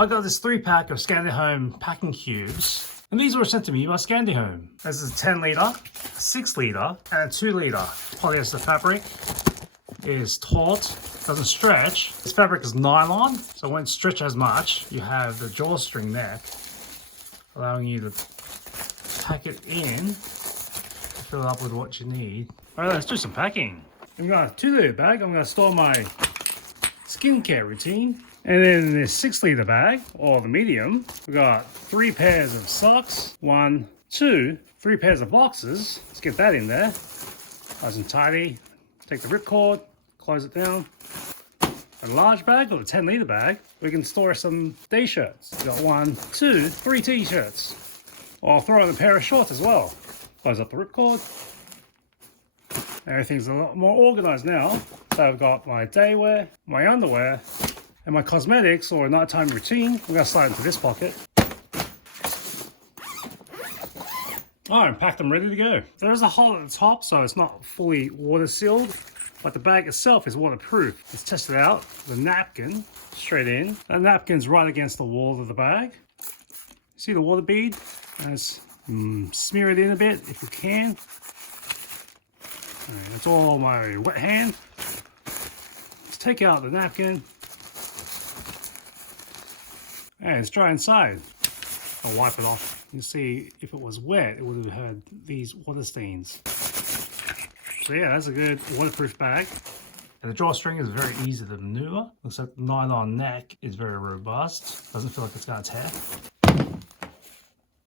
I got this 3-pack of Scandihome packing cubes, and these were sent to me by Scandihome. This is a 10 litre, a 6 litre, and a 2 litre. Polyester fabric is taut, doesn't stretch. This fabric is nylon, so it won't stretch as much. You have the drawstring neck, allowing you to pack it in to fill it up with what you need. All right, let's do some packing. I've got a 2 litre bag. I'm going to store my skincare routine. And then in this 6 litre bag, or the medium, we've got 3 pairs of socks. 1, 2, 3 pairs of boxes. Let's get that in there. Nice and tidy. Take the ripcord, close it down. A large bag, or the 10 litre bag, we can store some day shirts. We've got 1, 2, 3 t-shirts. Or I'll throw in a pair of shorts as well. Close up the ripcord. Everything's a lot more organised now. So I've got my day wear, my underwear, and my cosmetics or nighttime routine. I'm going to slide into this pocket. Oh, and packed them ready to go. There is a hole at the top, so it's not fully water sealed, but the bag itself is waterproof. Let's test it out. The napkin, straight in. The napkin's right against the wall of the bag. See the water bead? Let's smear it in a bit if you can. Right, that's all my wet hand. Let's take out the napkin. And it's dry inside. I'll wipe it off. You see, if it was wet, it would have had these water stains. So yeah, that's a good waterproof bag. And the drawstring is very easy to maneuver. Looks like the nylon neck is very robust. Doesn't feel like it's gonna tear.